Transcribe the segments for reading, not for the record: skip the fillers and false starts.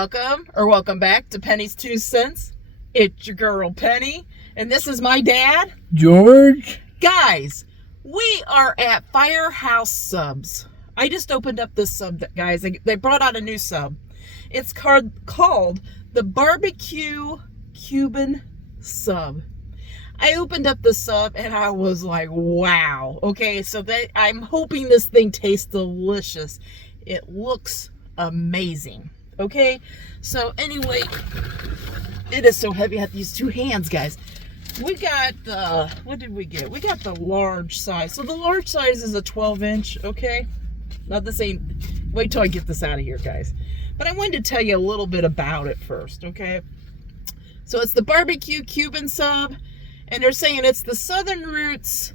Welcome back to Penny's 2 Cents. It's your girl Penny, and this is my dad, George. Guys, we are at Firehouse subs. I just opened up this sub, guys. They brought out a new sub. It's called the BBQ Cuban sub. I opened up the sub and I was like, wow. Okay, so I'm hoping this thing tastes delicious. It looks amazing. Okay, so anyway, it is so heavy. I have to use 2 hands, guys. We got what did we get? We got the large size. So the large size is a 12-inch. Okay, now this ain't. Wait till I get this out of here, guys. But I wanted to tell you a little bit about it first. Okay, so it's the BBQ Cuban sub, and they're saying it's the Southern roots.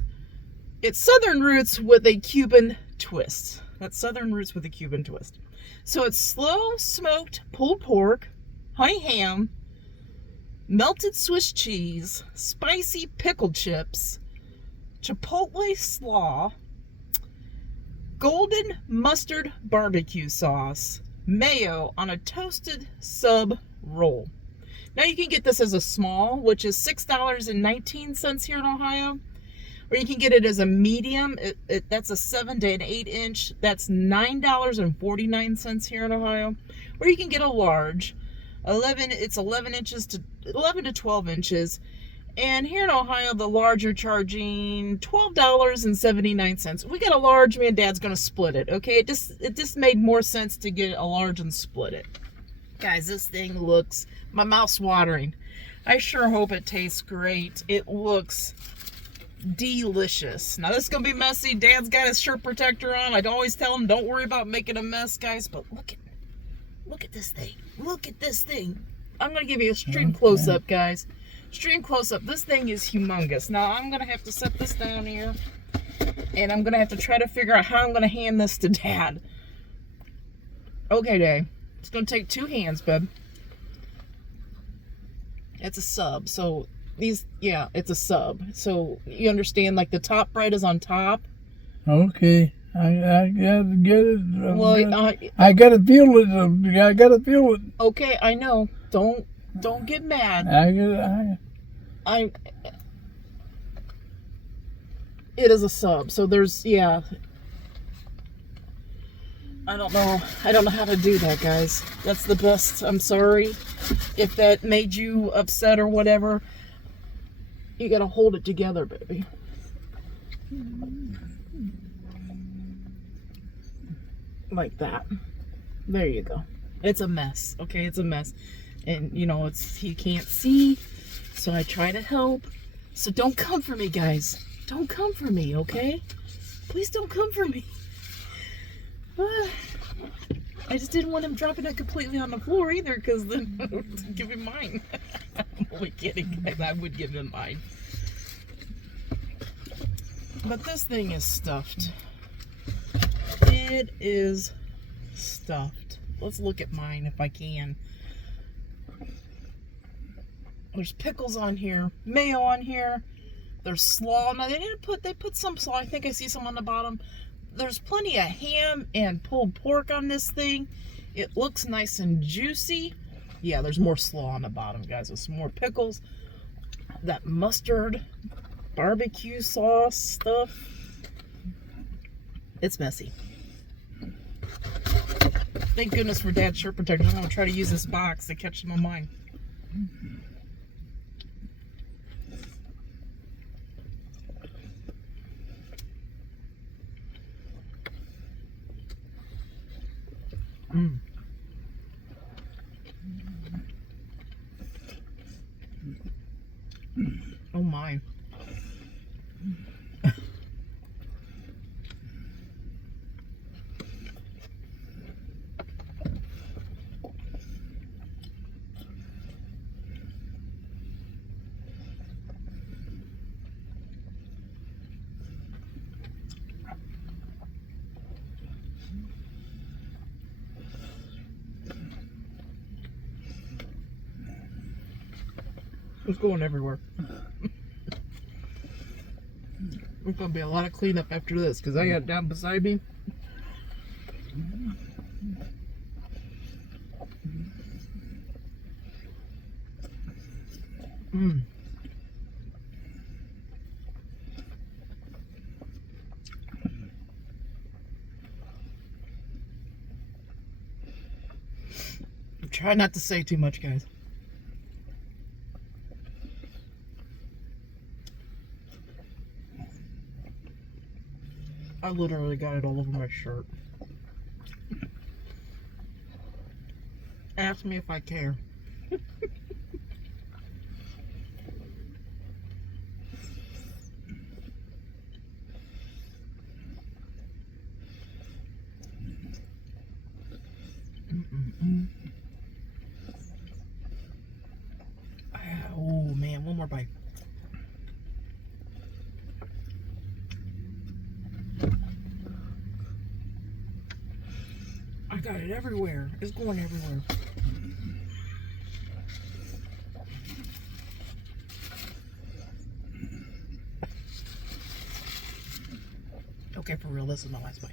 It's Southern roots with a Cuban twist. That's Southern roots with a Cuban twist. So it's slow smoked pulled pork, honey ham, melted Swiss cheese, spicy pickled chips, chipotle slaw, golden mustard barbecue sauce, mayo on a toasted sub roll. Now you can get this as a small, which is $6.19 here in Ohio. Or you can get it as a medium. That's a 7 to an 8 inch. That's $9.49 here in Ohio. Or you can get a large. It's 11 to 12 inches. And here in Ohio, the large are charging $12.79. We got a large. Me and Dad's gonna split it. Okay, it just made more sense to get a large and split it. Guys, this thing looks, my mouth's watering. I sure hope it tastes great. It looks delicious. Now this is gonna be messy. Dad's got his shirt protector on. I'd always tell him don't worry about making a mess, guys, but look at this thing. Look at this thing. I'm gonna give you a stream close-up, guys. Stream close-up. This thing is humongous. Now I'm gonna have to set this down here, and I'm gonna have to try to figure out how I'm gonna hand this to Dad. Okay, Dad. It's gonna take 2 hands, bub. It's a sub, so it's a sub. So you understand, like the top bread is on top. Okay, I gotta get it. Well, I gotta feel it. I gotta feel it. Okay, I know. Don't get mad. It is a sub. So there's I don't know how to do that, guys. That's the best. I'm sorry if that made you upset or whatever. You gotta hold it together, baby. Like that. There you go. It's a mess. Okay, it's a mess. And you know, he can't see, so I try to help. So don't come for me, guys. Don't come for me, okay? Please don't come for me. I just didn't want him dropping it completely on the floor either, because then I would give him mine. I'm only kidding, guys. I would give him mine. But this thing is stuffed. It is stuffed. Let's look at mine if I can. There's pickles on here, mayo on here. There's slaw. Now they put some slaw. I think I see some on the bottom. There's plenty of ham and pulled pork on this thing. It looks nice and juicy. Yeah, there's more slaw on the bottom, guys, with some more pickles. That mustard barbecue sauce stuff. It's messy. Thank goodness for Dad's shirt protector. I'm gonna try to use this box to catch some of mine. Oh my. It's going everywhere. There's going to be a lot of cleanup after this because I got it down beside me. Mm. Try not to say too much, guys. I literally got it all over my shirt. Ask me if I care. Oh man, one more bite. I got it everywhere. It's going everywhere. Okay, for real, this is my last bite.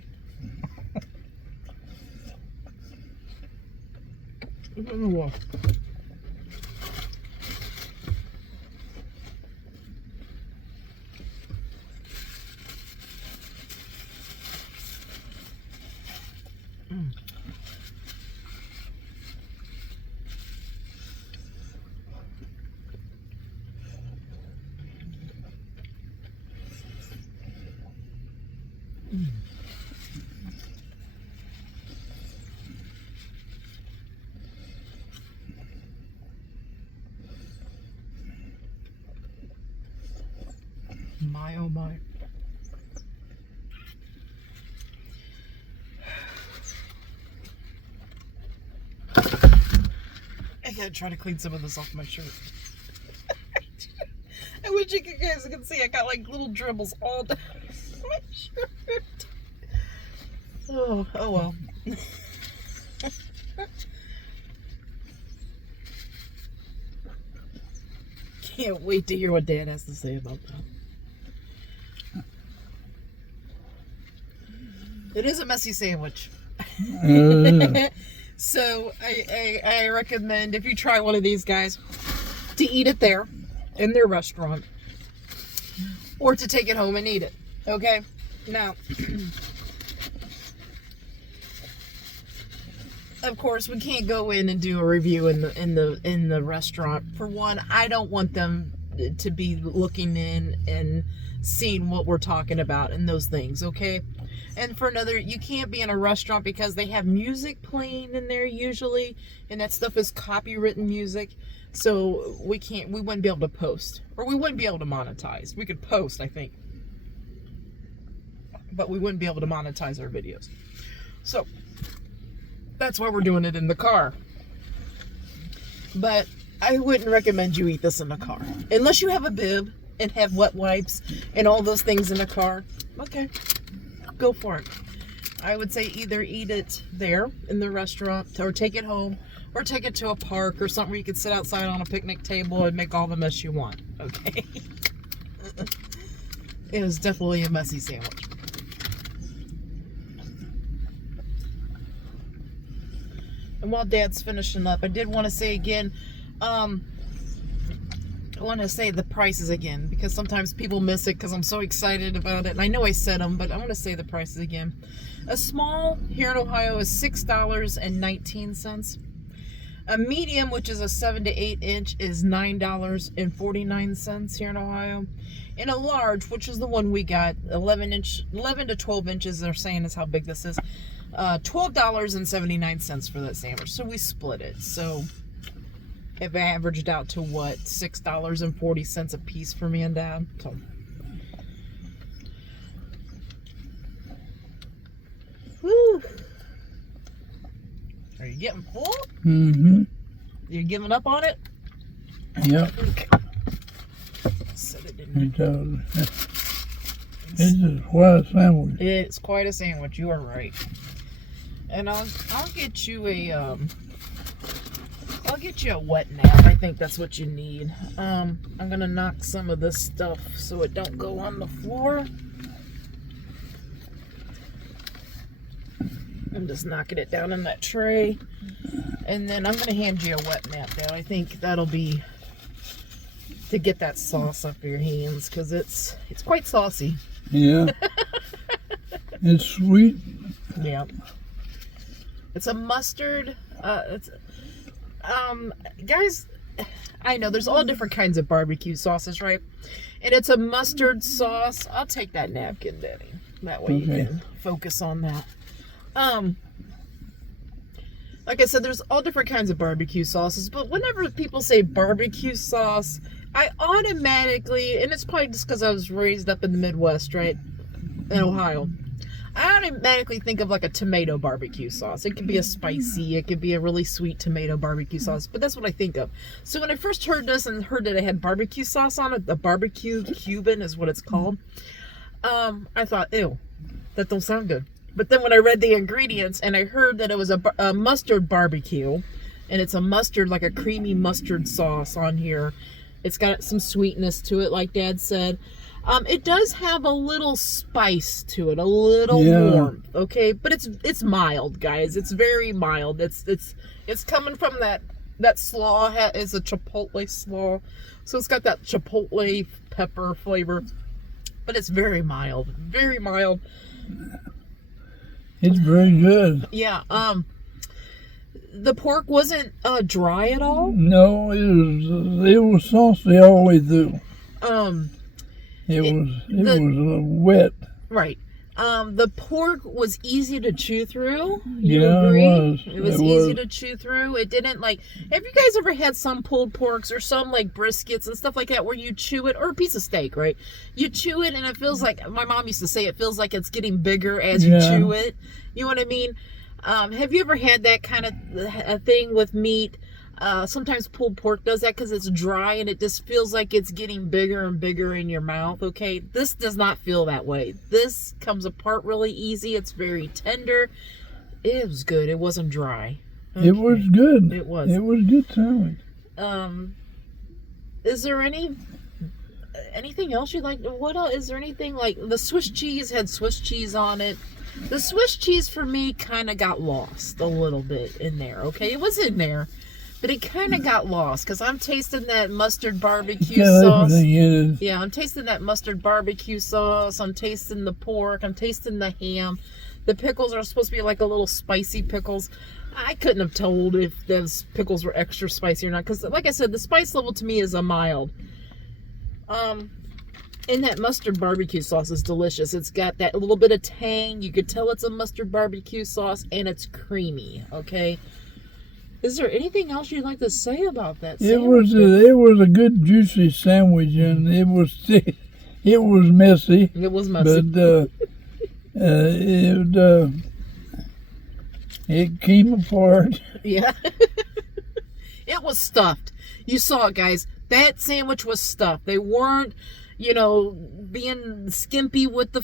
My oh my. I gotta try to clean some of this off my shirt. I wish you guys could see I got like little dribbles all down my shirt. Oh well. Can't wait to hear what Dad has to say about that. It is a messy sandwich. So I recommend, if you try one of these guys, to eat it there in their restaurant or to take it home and eat it. Okay? Now, of course, we can't go in and do a review in the restaurant. For one, I don't want them to be looking in and seeing what we're talking about and those things, okay? And for another, you can't be in a restaurant because they have music playing in there usually, and that stuff is copywritten music. So we wouldn't be able to post, or we wouldn't be able to monetize. We could post, I think, but we wouldn't be able to monetize our videos. So that's why we're doing it in the car. But I wouldn't recommend you eat this in the car unless you have a bib and have wet wipes and all those things in the car. Okay, go for it. I would say either eat it there in the restaurant or take it home or take it to a park or something where you could sit outside on a picnic table and make all the mess you want. Okay. It was definitely a messy sandwich. And while Dad's finishing up, I did want to say again, I want to say the prices again, because sometimes people miss it because I'm so excited about it. And I know I said them, but I want to say the prices again. A small here in Ohio is $6.19. A medium, which is a 7 to 8 inch, is $9.49 here in Ohio. And a large, which is the one we got, 11 to 12 inches, they're saying is how big this is, $12.79 for that sandwich. So we split it. So it averaged out to what, $6.40 a piece for me and Dad. So woo. Are you getting full? Mm-hmm. You giving up on it? Yep. Okay. Set it in there. It's just quite a sandwich. It's quite a sandwich. You are right. And I'll get you a wet nap. I think that's what you need. I'm gonna knock some of this stuff so it don't go on the floor. I'm just knocking it down in that tray. And then I'm gonna hand you a wet nap, Dad. I think that'll be to get that sauce off your hands because it's quite saucy. Yeah. It's sweet. Yeah. It's a mustard. Guys, I know there's all different kinds of barbecue sauces, right? And it's a mustard sauce. I'll take that napkin, Danny. That way you can focus on that. Like I said, there's all different kinds of barbecue sauces, but whenever people say barbecue sauce, I automatically, and it's probably just because I was raised up in the Midwest, right? In Ohio. I automatically think of like a tomato barbecue sauce. It could be a spicy, it could be a really sweet tomato barbecue sauce, but that's what I think of. So when I first heard this and heard that it had barbecue sauce on it, the BBQ Cuban is what it's called, I thought, ew, that don't sound good. But then when I read the ingredients and I heard that it was a mustard barbecue, and it's a mustard, like a creamy mustard sauce on here. It's got some sweetness to it, like Dad said. It does have a little spice to it, a little warmth, okay? But it's mild, guys. It's very mild. It's coming from that slaw. It's a chipotle slaw, so it's got that chipotle pepper flavor. But it's very mild, very mild. It's very good. Yeah. The pork wasn't dry at all. No, it was saucy all the way through. It was wet. Right. The pork was easy to chew through. Yeah, agree? it was. It was easy to chew through. It didn't like. Have you guys ever had some pulled porks or some like briskets and stuff like that where you chew it, or a piece of steak, right? You chew it and it feels like, my mom used to say, it feels like it's getting bigger as you chew it. You know what I mean? Have you ever had that kind of thing with meat? Sometimes pulled pork does that because it's dry and it just feels like it's getting bigger and bigger in your mouth, okay? This does not feel that way. This comes apart really easy. It's very tender. It was good. It wasn't dry. Okay. It was good. It was. It was good sandwich. Is there anything else you'd like? What else? Is there anything like the Swiss cheese had Swiss cheese on it? The Swiss cheese for me kind of got lost a little bit in there, okay? It was in there. But it kind of got lost because I'm tasting that mustard barbecue sauce. Yeah, I'm tasting that mustard barbecue sauce. I'm tasting the pork. I'm tasting the ham. The pickles are supposed to be like a little spicy pickles. I couldn't have told if those pickles were extra spicy or not because, like I said, the spice level to me is a mild. And that mustard barbecue sauce is delicious. It's got that little bit of tang. You could tell it's a mustard barbecue sauce, and it's creamy, okay? Is there anything else you'd like to say about that sandwich? It was a good juicy sandwich, and it was messy. It was messy. But it came apart. Yeah. It was stuffed. You saw it, guys. That sandwich was stuffed. They weren't, being skimpy with the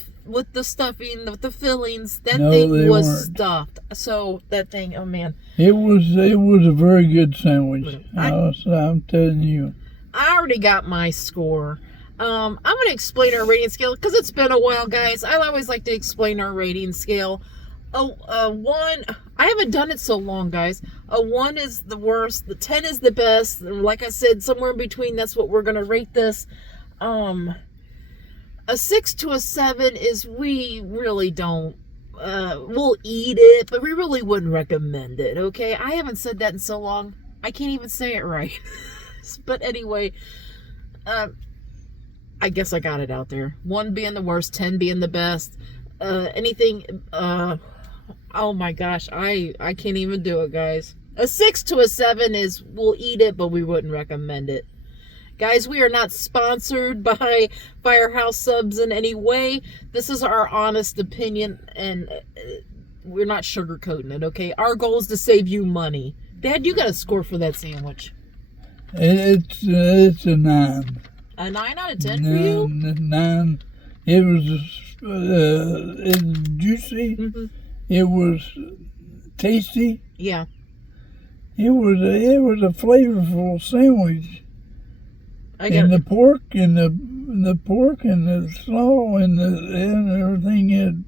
stuffing, with the fillings. That thing was stuffed. So that thing, oh man. It was a very good sandwich. I'm telling you. I already got my score. I'm going to explain our rating scale because it's been a while, guys. I always like to explain our rating scale. A 1, I haven't done it so long, guys. A 1 is the worst. The 10 is the best. Like I said, somewhere in between, that's what we're going to rate this. A 6 to a 7 is we really don't, we'll eat it, but we really wouldn't recommend it, okay? I haven't said that in so long. I can't even say it right. But anyway, I guess I got it out there. 1 being the worst, 10 being the best. Oh my gosh, I can't even do it, guys. A 6 to a 7 is we'll eat it, but we wouldn't recommend it. Guys, we are not sponsored by Firehouse Subs in any way. This is our honest opinion, and we're not sugarcoating it, okay? Our goal is to save you money. Dad, you got a score for that sandwich. It's a 9. A 9 out of 10 for you? 9. It was it's juicy. Mm-hmm. It was tasty. Yeah. It was a flavorful sandwich. And the pork and the pork and the slaw and everything,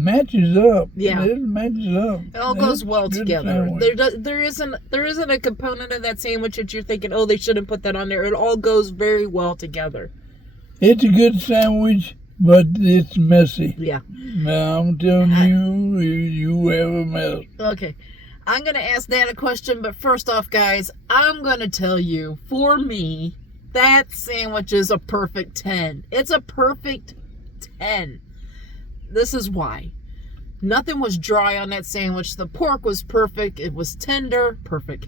matches up. Yeah. It matches up. It all goes well together. There isn't a component of that sandwich that you're thinking, oh, they shouldn't put that on there. It all goes very well together. It's a good sandwich, but it's messy. Yeah. Now, I'm telling you have a mess. Okay. I'm going to ask Dad a question, but first off, guys, I'm going to tell you, for me, that sandwich is a perfect 10. It's a perfect 10. This is why. Nothing was dry on that sandwich. The pork was perfect. It was tender. Perfect.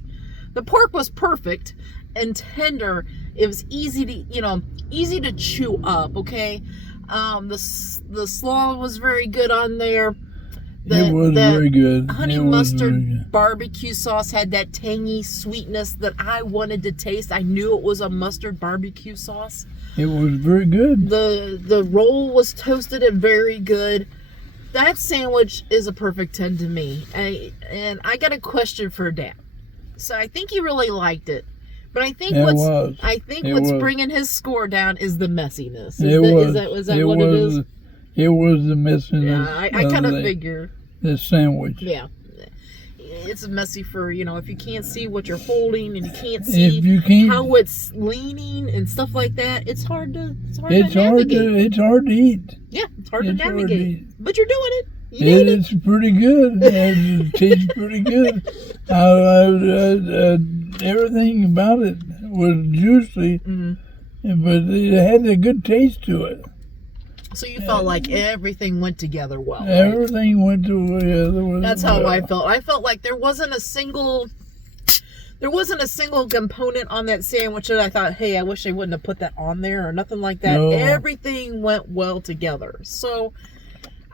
The pork was perfect and tender. It was easy to chew up, okay? The slaw was very good on there. It was very good. Honey mustard barbecue sauce had that tangy sweetness that I wanted to taste. I knew it was a mustard barbecue sauce. It was very good. The roll was toasted and very good. That sandwich is a perfect 10 to me. And I got a question for Dad. So I think he really liked it. But I think what's bringing his score down is the messiness. Is that what it is? It was the messiness. Yeah, I kind of figure. The sandwich. Yeah. It's messy for, if you can't see what you're holding and you can't see how it's leaning and stuff like that, it's hard to navigate. It's hard to eat. Yeah, it's hard to navigate. But you're doing it. It's pretty good. It tastes pretty good. Everything about it was juicy, but it had a good taste to it. So you felt like everything went together well, right? Everything went together. That's how I felt. I felt like there wasn't a single component on that sandwich that I thought, hey, I wish they wouldn't have put that on there or nothing like that. No. Everything went well together. So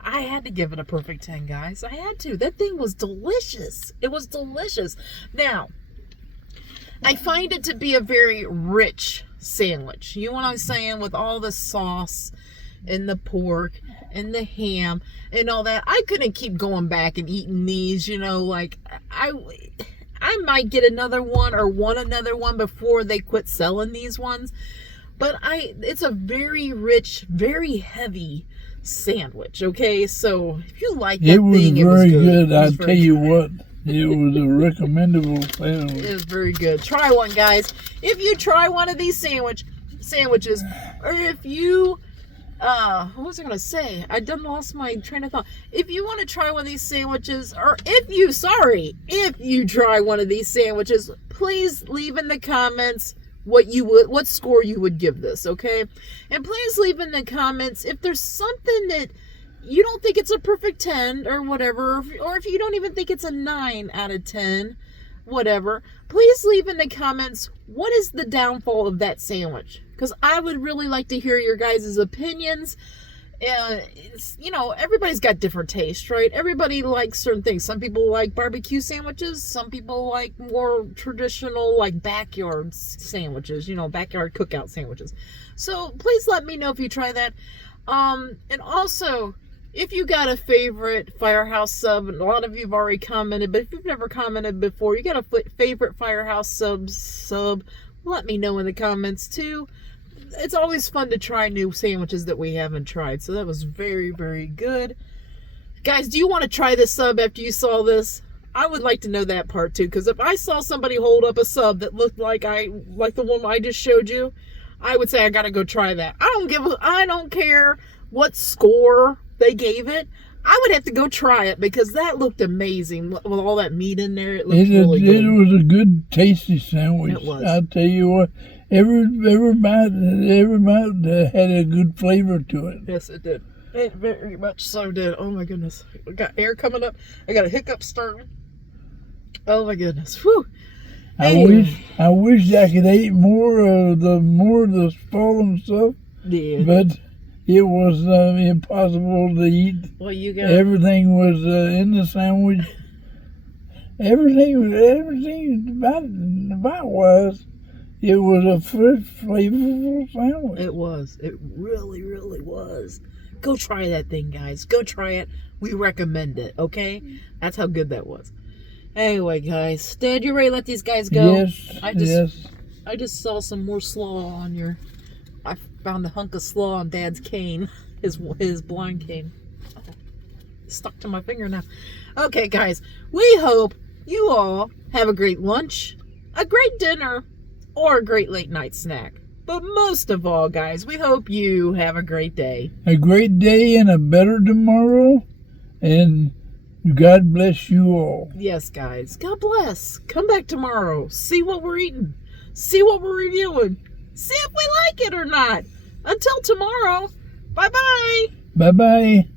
I had to give it a perfect 10, guys. I had to. That thing was delicious. It was delicious. Now, I find it to be a very rich sandwich. You know what I'm saying? With all the sauce and the pork and the ham and all that. I couldn't keep going back and eating these, I might get another one or want another one before they quit selling these ones. But it's a very rich, very heavy sandwich, okay? So if you like that thing, it was very good. I'll tell you what, it was a recommendable sandwich. It was very good. Try one, guys. If you try one of these sandwiches, or if you what was I going to say? I done lost my train of thought. If you want to try one of these sandwiches, or if you try one of these sandwiches, please leave in the comments what score you would give this, okay? And please leave in the comments if there's something that you don't think it's a perfect 10 or whatever, or if you don't even think it's a 9 out of 10, whatever, please leave in the comments what is the downfall of that sandwich, because I would really like to hear your guys' opinions. Everybody's got different tastes, right? Everybody likes certain things. Some people like barbecue sandwiches. Some people like more traditional, like backyard sandwiches, backyard cookout sandwiches. So please let me know if you try that. And also, if you got a favorite Firehouse sub, and a lot of you have already commented, but if you've never commented before, you got a favorite Firehouse sub, let me know in the comments too. It's always fun to try new sandwiches that we haven't tried. So that was very, very good. Guys, do you want to try this sub after you saw this? I would like to know that part too, because if I saw somebody hold up a sub that looked like the one I just showed you, I would say I gotta go try that. I don't care what score they gave it. I would have to go try it because that looked amazing with all that meat in there. It looked really good. It was a good, tasty sandwich. It was. I'll tell you what, every bite had a good flavor to it. Yes, it did. It very much so did. Oh my goodness, we got air coming up. I got a hiccup starting. Oh my goodness. Whew. I wish I could eat more of the fallen stuff. Yeah. But it was impossible to eat. Well, everything was in the sandwich. Everything about was. It was a flavorful sandwich. It was. It really, really was. Go try that thing, guys. Go try it. We recommend it. Okay? That's how good that was. Anyway, guys, Dad, you ready to let these guys go? Yes. I just saw some more slaw on your. I found a hunk of slaw on Dad's cane, his blind cane. stuck to my finger now. Okay, guys, we hope you all have a great lunch, a great dinner, or a great late night snack. But most of all, guys, we hope you have a great day. A great day and a better tomorrow. And God bless you all. Yes, guys. God bless. Come back tomorrow. See what we're eating. See what we're reviewing. See if we like it or not. Until tomorrow. Bye-bye. Bye-bye.